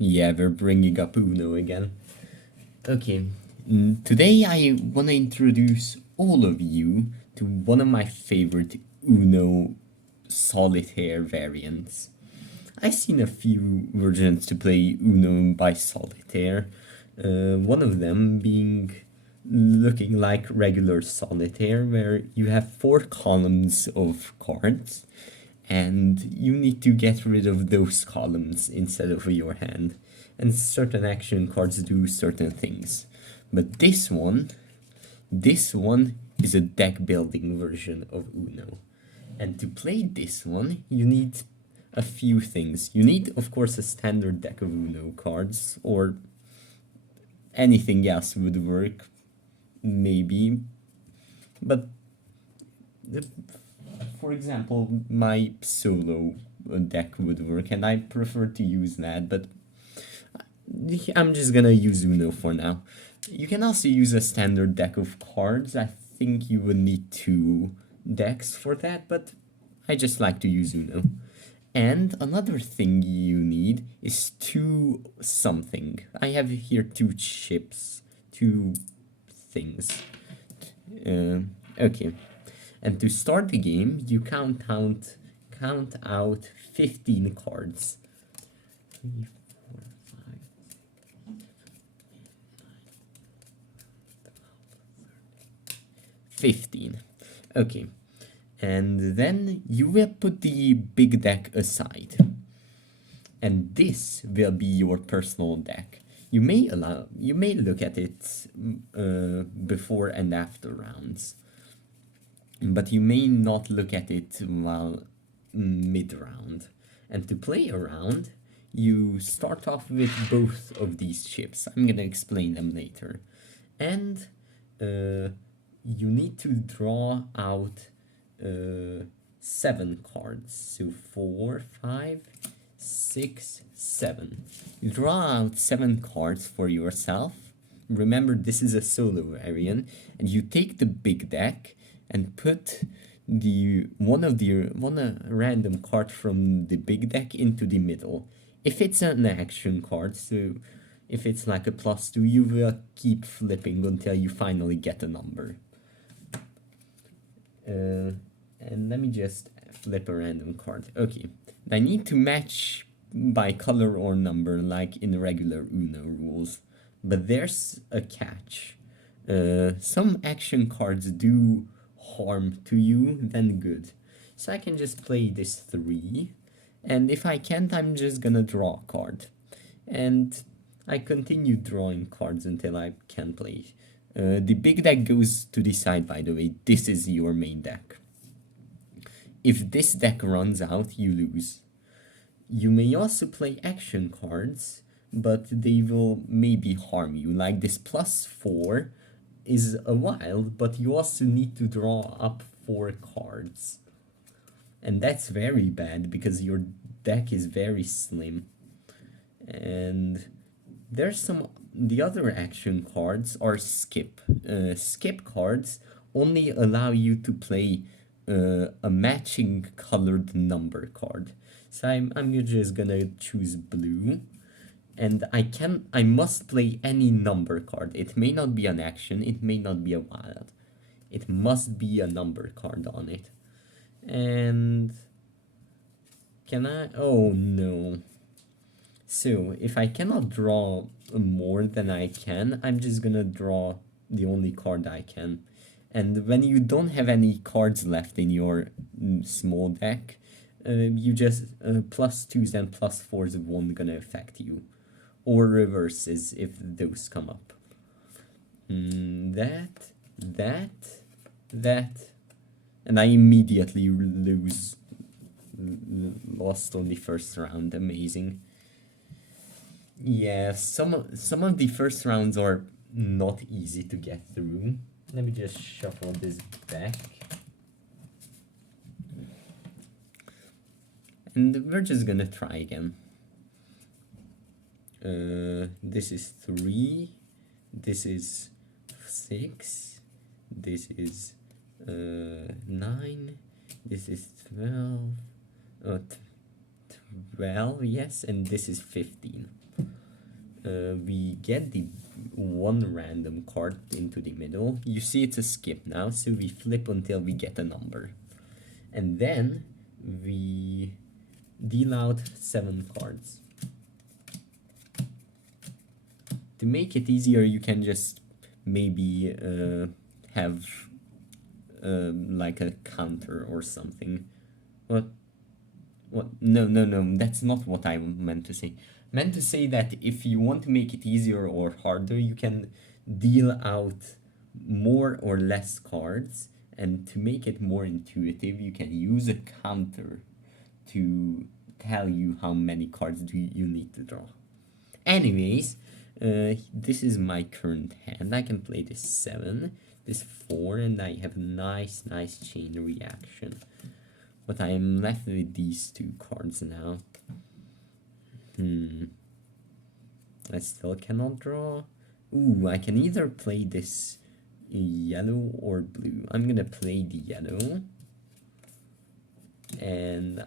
Yeah, we're bringing up Uno again. Okay, today I want to introduce all of you to one of my favorite Uno solitaire variants. I've seen a few versions to play Uno by solitaire, one of them being looking like regular solitaire, where you have 4 columns of cards and you need to get rid of those columns instead of your hand. And certain action cards do certain things. But this one is a deck building version of Uno. And to play this one, you need a few things. You need, of course, a standard deck of Uno cards, or anything else would work, maybe. But for example, my solo deck would work, and I prefer to use that, but I'm just gonna use Uno for now. You can also use a standard deck of cards. I think you would need 2 decks for that, but I just like to use Uno. And another thing you need is 2 something. I have here 2 chips, 2 things. Okay. And to start the game, you count out 15 cards. 3, 4, 5, 15. Okay. And then you will put the big deck aside. And this will be your personal deck. You may look at it before and after rounds, but you may not look at it while mid-round. And to play a round, you start off with both of these chips. I'm gonna explain them later. And you need to draw out 7 cards. So 4, 5, 6, 7. You draw out 7 cards for yourself. Remember, this is a solo variant, and you take the big deck and put one random card from the big deck into the middle. If it's an action card, so if it's like a +2, you will keep flipping until you finally get a number. And let me just flip a random card. Okay, I need to match by color or number like in regular Uno rules, but there's a catch. Some action cards do harm to you, then good. So I can just play this 3, and if I can't, I'm just gonna draw a card. And I continue drawing cards until I can play. The big deck goes to the side, by the way. This is your main deck. If this deck runs out, you lose. You may also play action cards, but they will maybe harm you. Like this +4 is a wild, but you also need to draw up 4 cards. And that's very bad because your deck is very slim. And there's the other action cards are skip. Skip cards only allow you to play a matching colored number card. So I'm just gonna choose blue, and I must play any number card. It may not be an action, it may not be a wild. It must be a number card on it. And can I? Oh no. So if I cannot draw more than I can, I'm just gonna draw the only card I can. And when you don't have any cards left in your small deck, you just +2s and +4s won't gonna affect you, or reverses if those come up. That, and I immediately lost on the first round. Amazing. Yeah, some of the first rounds are not easy to get through. Let me just shuffle this back. And we're just gonna try again. This is 3, this is 6, this is 9, this is 12, 12, yes, and this is 15. we get the one random card into the middle. You see it's a skip now, so we flip until we get a number. And then we deal out 7 cards. To make it easier, you can just maybe have like a counter or something. What? No, that's not what I meant to say. Meant to say that if you want to make it easier or harder, you can deal out more or less cards, and to make it more intuitive, you can use a counter to tell you how many cards do you need to draw. Anyways, this is my current hand. I can play this 7, this 4, and I have a nice chain reaction. But I am left with these 2 cards now. I still cannot draw. Ooh, I can either play this yellow or blue. I'm gonna play the yellow. And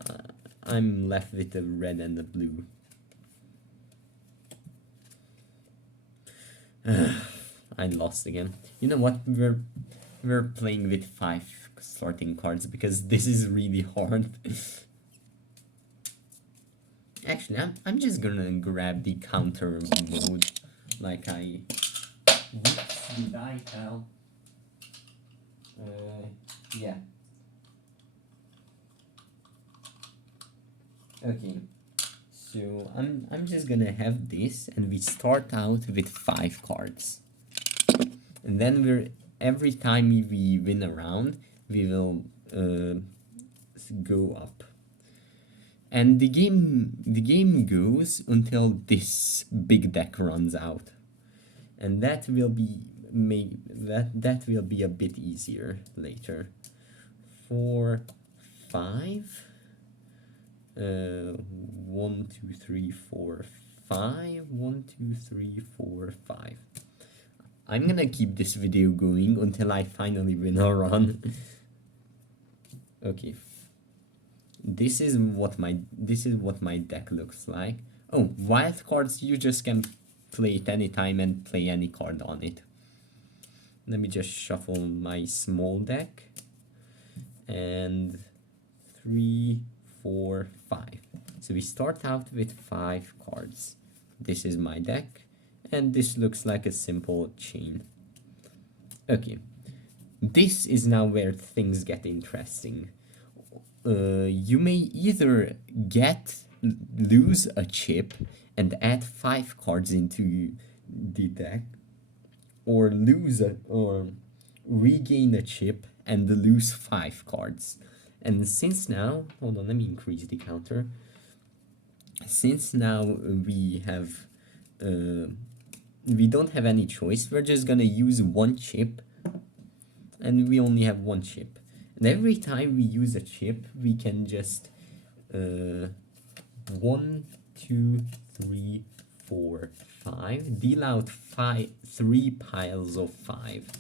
I'm left with the red and the blue. I lost again. You know what? We're playing with 5 starting cards because this is really hard. Actually, I'm just gonna grab the counter mode like I... Whoops, did I tell? Yeah. Okay. So I'm just gonna have this, and we start out with 5 cards. And then every time we win a round, we will go up. And the game goes until this big deck runs out. And that will be that will be a bit easier later. 4, 5. 1, 2, 3, 4, 5. 1, 2, 3, 4, 5. I'm gonna keep this video going until I finally win a run. Okay. This is what my deck looks like. Oh, wild cards, you just can play it anytime and play any card on it. Let me just shuffle my small deck. And 3, 4, 5. So we start out with 5 cards. This is my deck, and this looks like a simple chain. Okay, this is now where things get interesting. You may either lose a chip and add 5 cards into the deck, or regain a chip and lose 5 cards. And since now, hold on, let me increase the counter. Since now we don't have any choice, we're just gonna use 1 chip, and we only have 1 chip. And every time we use a chip, we can just 1, 2, 3, 4, 5 deal out 3 piles of 5.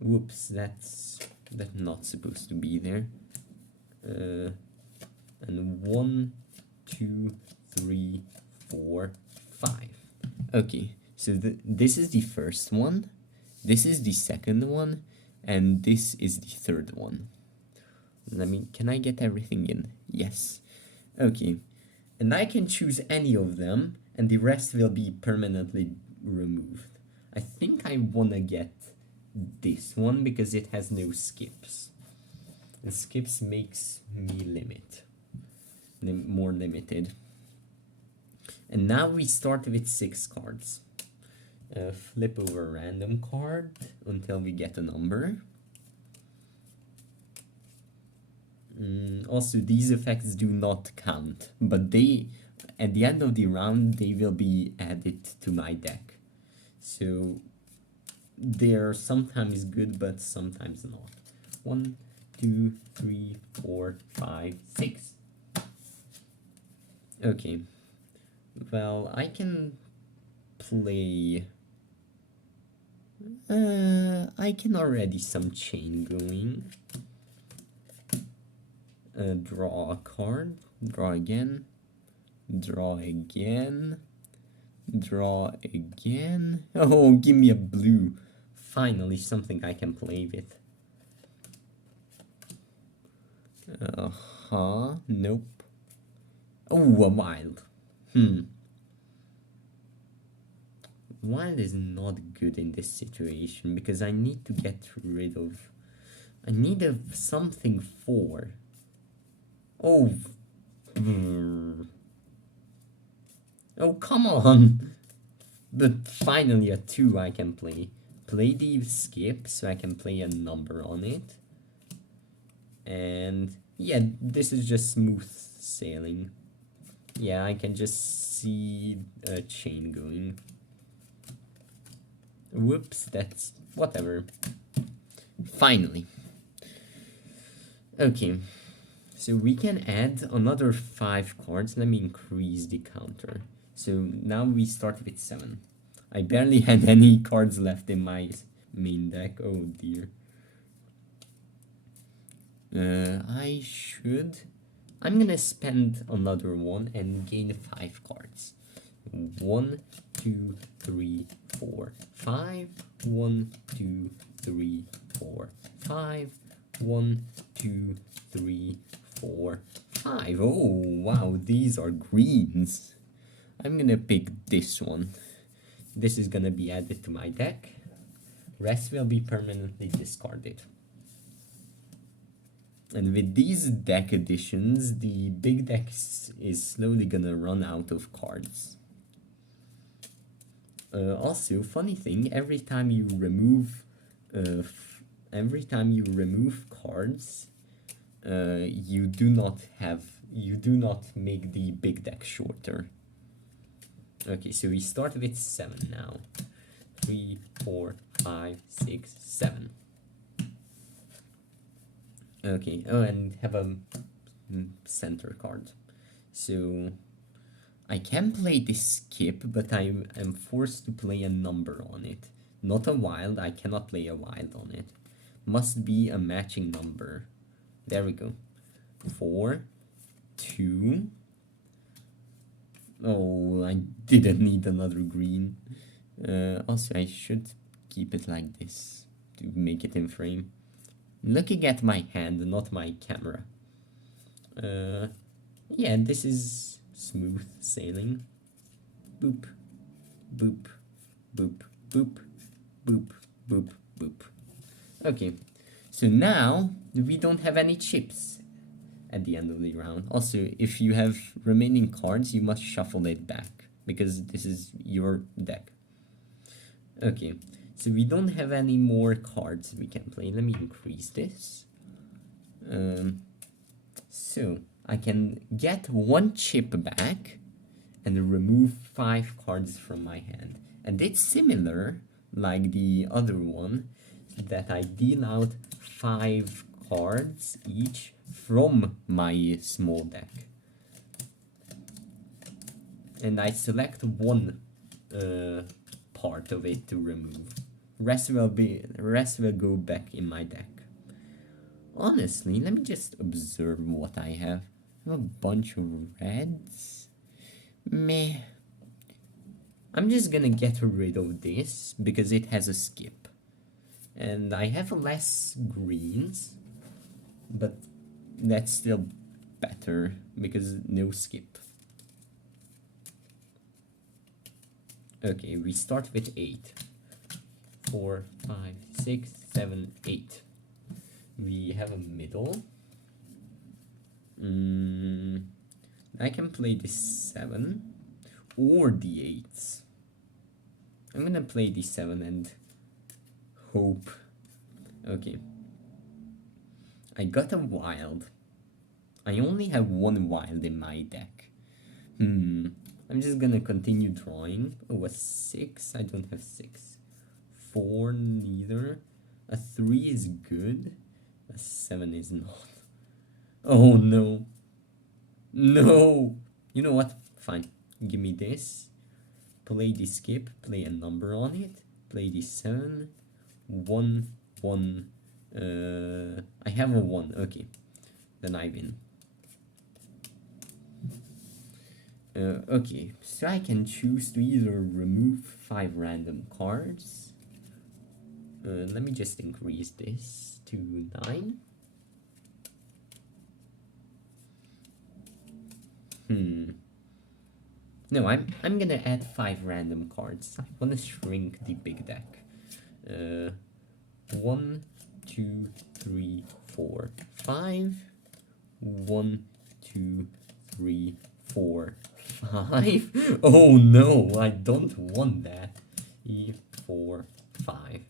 Whoops, that's not supposed to be there. And 1, 2, 3, 4, 5. Okay, so this is the first one, this is the second one, and this is the third one. Can I get everything in? Yes. Okay, and I can choose any of them, and the rest will be permanently removed. I think I wanna get this one because it has no skips. And skips makes me more limited. And now we start with 6 cards. Flip over a random card until we get a number. Also, these effects do not count, but at the end of the round, they will be added to my deck. So they're sometimes good, but sometimes not. 1, 2, 3, 4, 5, 6. Okay. Well, I can play... I can already some chain going. Draw a card, draw again, draw again, Draw again. Oh, give me a blue. Finally, something I can play with. Nope. Oh, a wild. Wild is not good in this situation because I need to get rid of... I need something for... Oh. Oh, come on. But finally a 2 I can play. Play the skip so I can play a number on it. And yeah, this is just smooth sailing. Yeah, I can just see a chain going. Whoops, that's whatever. Finally. Okay, so we can add another 5 cards. Let me increase the counter. So now we start with 7. I barely had any cards left in my main deck. Oh dear. I'm gonna spend another one and gain 5 cards. 1, 2, 3, 4, 5. 1, 2, 3, 4, 5. 1, 2, 3, 4, 5. Oh wow, these are greens. I'm gonna pick this one. This is gonna be added to my deck. Rest will be permanently discarded. And with these deck additions, the big deck is slowly gonna run out of cards. Also, funny thing, every time you remove cards, you do not make the big deck shorter. Okay, so we start with 7 now. 3, 4, 5, 6, 7. Okay, oh, and have a center card. So I can play this skip, but I am forced to play a number on it. Not a wild, I cannot play a wild on it. Must be a matching number. There we go. 4, 2. Oh, I didn't need another green. Also, I should keep it like this to make it in frame. Looking at my hand, not my camera. Yeah, this is smooth sailing. Boop, boop, boop, boop, boop, boop, boop. Okay, so now we don't have any chips at the end of the round. Also, if you have remaining cards, you must shuffle it back because this is your deck. Okay, so we don't have any more cards we can play. Let me increase this. So I can get 1 chip back and remove 5 cards from my hand. And it's similar like the other one, that I deal out 5 cards each from my small deck. And I select one part of it to remove. Rest will go back in my deck. Honestly, let me just observe what I have. I have a bunch of reds. Meh. I'm just gonna get rid of this because it has a skip. And I have less greens, but that's still better because no skip. Okay, we start with 8. 4, 5, 6, 7, 8. We have a middle. I can play the 7 or the 8s. I'm gonna play the 7 and hope. Okay. I got a wild. I only have 1 wild in my deck. I'm just gonna continue drawing. Oh, a 6? I don't have 6. 4, neither. A 3 is good. A 7 is not. Oh no. No! You know what? Fine. Give me this. Play the skip. Play a number on it. Play the 7. 1, 1. I have a 1. Okay. Then I win. Okay, so I can choose to either remove 5 random cards. Let me just increase this to 9. No, I'm gonna add 5 random cards. I wanna shrink the big deck. 1, 2, 3, 4, 5. 1, 2, 3, 4, 5. Oh no, I don't want that. 4, 5.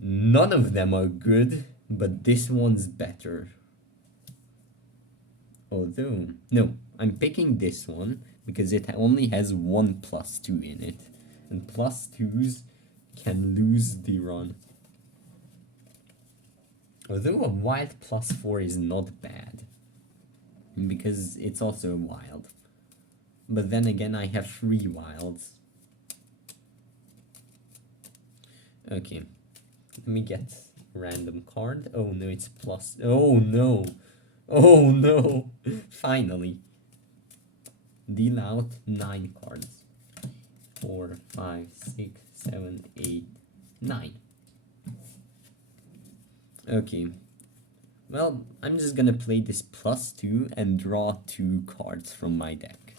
None of them are good, but this one's better. Although, no, I'm picking this one because it only has 1 +2 in it. And +2s can lose the run. Although a wild +4 is not bad, because it's also a wild. But then again, I have 3 wilds. Okay, let me get random card. Oh no, it's plus. Oh no! Oh no! Finally. Deal out 9 cards. 4, 5, 6, 7, 8, 9. Okay. Well, I'm just gonna play this +2 and draw 2 cards from my deck.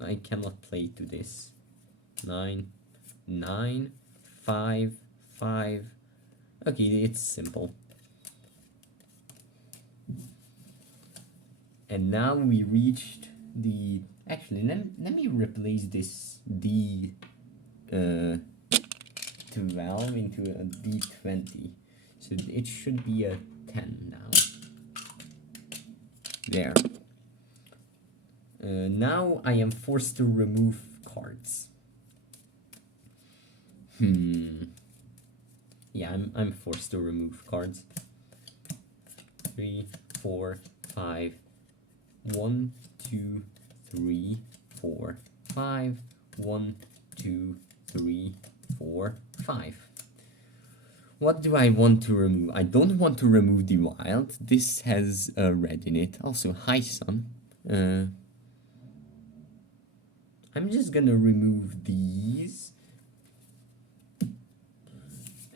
I cannot play to this. 9, 9, 5, 5. Okay, it's simple. And now we reached the... Actually, let me replace this D12 into a D20. So it should be a 10 now. There. Now I am forced to remove cards. Yeah, I'm forced to remove cards. 3, 4, 5. 1, 2, 3, 4, 5. 1, 2, 3, 4, 5. What do I want to remove? I don't want to remove the wild. This has a red in it. Also, hi, son. I'm just gonna remove these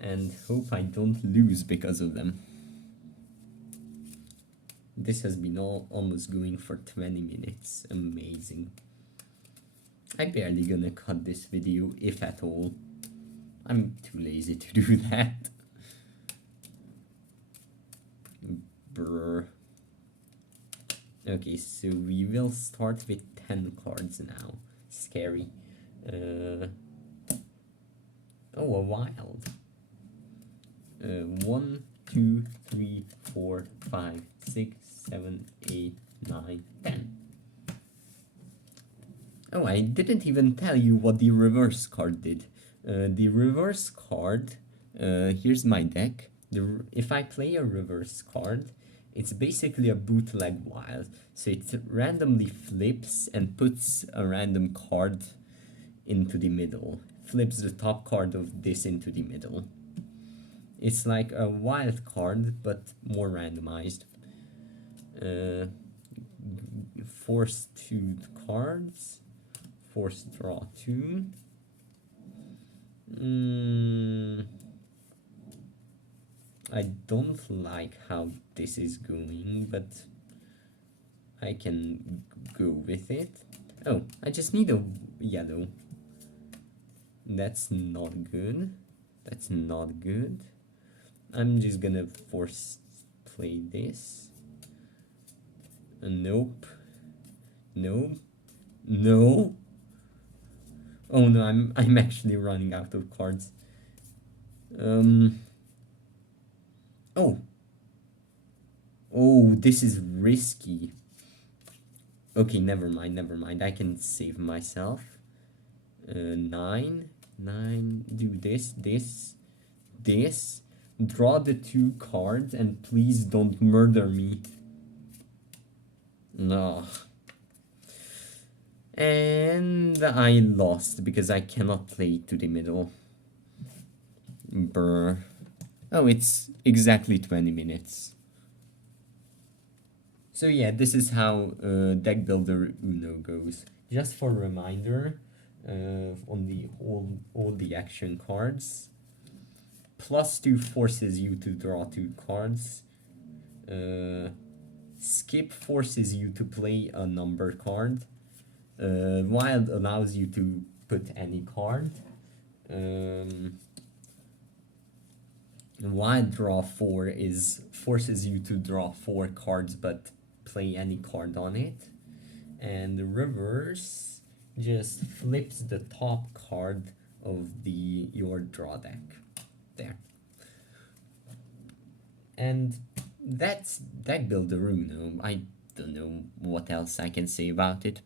and hope I don't lose because of them. This has been almost going for 20 minutes. Amazing. I'm barely gonna cut this video, if at all. I'm too lazy to do that. Brr. Okay, so we will start with 10 cards now. Scary. Oh, a wild. 1, 2, 3, 4, 5, 6, 7, 8, 9, 10. Oh, I didn't even tell you what the reverse card did. The reverse card, here's my deck. If I play a reverse card, it's basically a bootleg wild. So it randomly flips and puts a random card into the middle. Flips the top card of this into the middle. It's like a wild card, but more randomized. Force 2 cards. Force draw 2. I don't like how this is going, but I can go with it. Oh, I just need a yellow. That's not good. That's not good. I'm just gonna force play this. Nope. No. No. Oh no, I'm actually running out of cards. Oh. Oh, this is risky. Okay, never mind. I can save myself. 9. Do this. Draw the 2 cards and please don't murder me. No. And I lost because I cannot play to the middle. Brr. Oh, it's exactly 20 minutes. So yeah, this is how deck builder Uno goes. Just for a reminder, on the all the action cards, +2 forces you to draw 2 cards. Skip forces you to play a number card. Wild allows you to put any card. Wild draw 4 is forces you to draw 4 cards but play any card on it. And the reverse just flips the top card of your draw deck. There. And that's deck builder Uno. I don't know what else I can say about it.